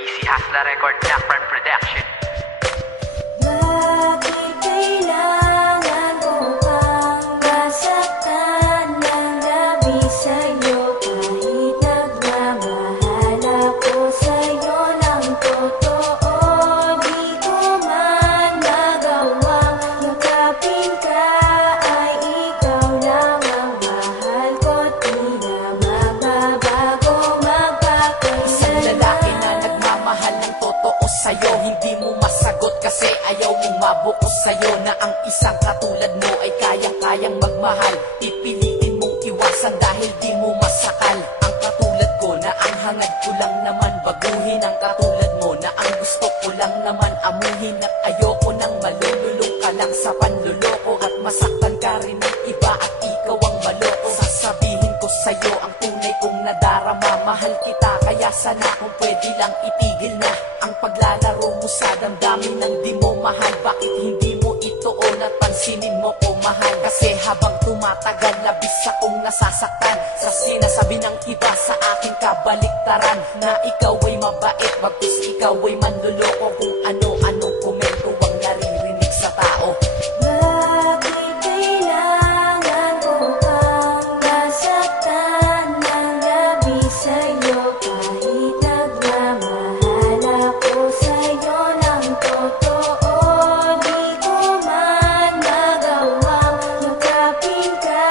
PC Hasla Record Blackburn Production. Bakit kailangan ko pang masaktan ng gabi sa'yo? Kahit nagmamahal ako sa'yo ng totoo, di ko man magawang yakapin ka. Ay ikaw lang ang mahal ko, di na magbabago, magpapailan. Isang lalaki na nagmamahal ng totoo sa'yo, hindi mo masagot kasi ayaw mong mabuo sa'yo na ang isang katulad mo ay kayang-kayang magmahal. Pipiliin mong iwasan dahil di mo masakal. Ang katulad ko na ang hangad ko lang naman baguhin, ang katulad mo na ang gusto ko lang naman amuhin. At ayoko nang malululong ka lang sa panluloko at masaktan ka rin ng iba at ikaw ang maloko. Sasabihin ko sa'yo ang tunay kong nadarama, mahal kita kaya sana kung pwede lang itigil na ang paglalaro mo sa damdamin ng di mo mahal. Bakit hindi mo ituon at pansinin mo ko mahal? Kasi habang tumatagal labis akong nasasaktan sa sinasabi ng iba sa aking kabaliktaran, na ikaw ay mabait bagkus ikaw ay manluloko. Kung ano-ano komento ang naririnig sa tao. Bakit kailangan ko pang masaktan ng gabi sa'yo? Kahit nagmamahal ako sa'yo ng totoo, di ko man magawang yakapin ka.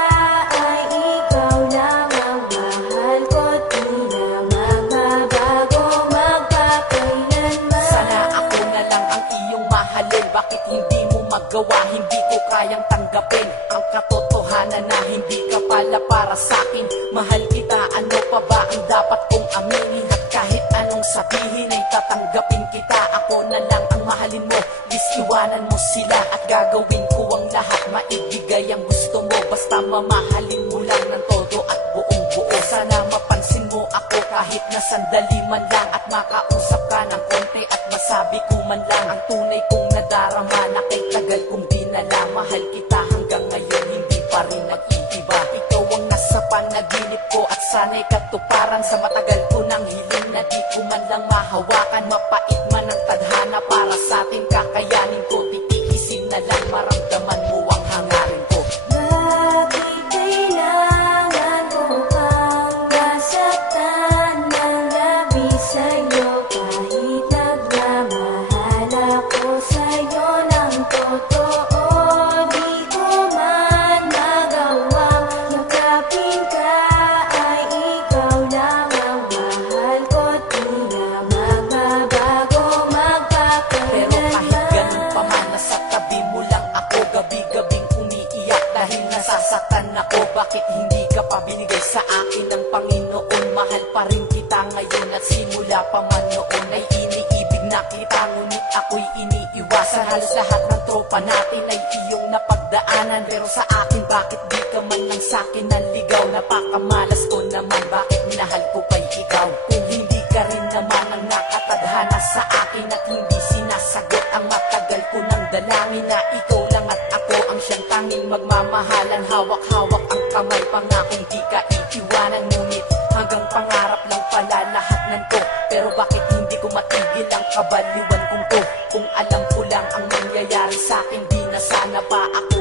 Ay ikaw lang ang mahal ko, di na magbabago, magpapailanman. Sana ako na lang ang iyong mahalin. Bakit hindi mo magawa? Hindi ko kayang tanggapin ang katotohanan na hindi ka pala para sa'kin. Mahal kita, ano pa ba ang dapat kong aminin? At kahit anong sabihin ay tatanggapin kita. Ako na lang ang mahalin mo, please iwanan mo sila. At gagawin ko ang lahat, maibigay ang gusto mo. Basta mamahalin mo lang ng todo at buong buo. Sana mapansin mo ako kahit na sandali man lang, at makausap ka ng konti at masabi ko man lang ang tunay kong nadarama na kay tagal kong dinala. Mahal kita hanggang ngayon, hindi pa rin nag-iiba. Ikaw ang nasa panaginip ko at sana'y katuparan sa matagal ko nang hiling na di ko man lang mahawakan. Mapait man ang tadhana para sa atin, kakayanin ko, titiisin na lang, maramdaman mo ang hangarin ko. Bakit kailangan ko pang masaktan ng gabi sa'yo? Kahit nagmamahal ako sa'yo ng totoo, di ko man magawang yakapin ka. Ay ikaw lang ang mahal ko, di na magbabago, Pero kahit ganun magpapailanman. pa man, nasa tabi mo lang ako, gabi-gabing umiiyak dahil nasasaktan ako. Bakit hindi ka pa binigay sa akin ng Panginoon? Mahal pa rin kita ngayon at simula pa man noon ay iniibig na kita, ngunit ako'y iniiwasan. Halos lahat ng tropa natin ay iyong napagdaanan, pero sa akin bakit di ka man lang sa'kin naligaw? Napakamalas ko naman, bakit minahal ko pa'y ikaw? Kung hindi ka rin naman ang nakatadhana sa akin at hindi sinasagot ang matagal ko ng dalangin, na ikaw lang at ako ang siyang tanging magmamahalan. Hawak-hawak ang kamay, pangakong di ka iiwanan, ngunit hanggang pangarap lang pala lahat ng to. Pero bakit hindi ko matigil ang kabaliwan kong to? Kung alam ko lang ang nangyayari sa'kin, di na sana pa ako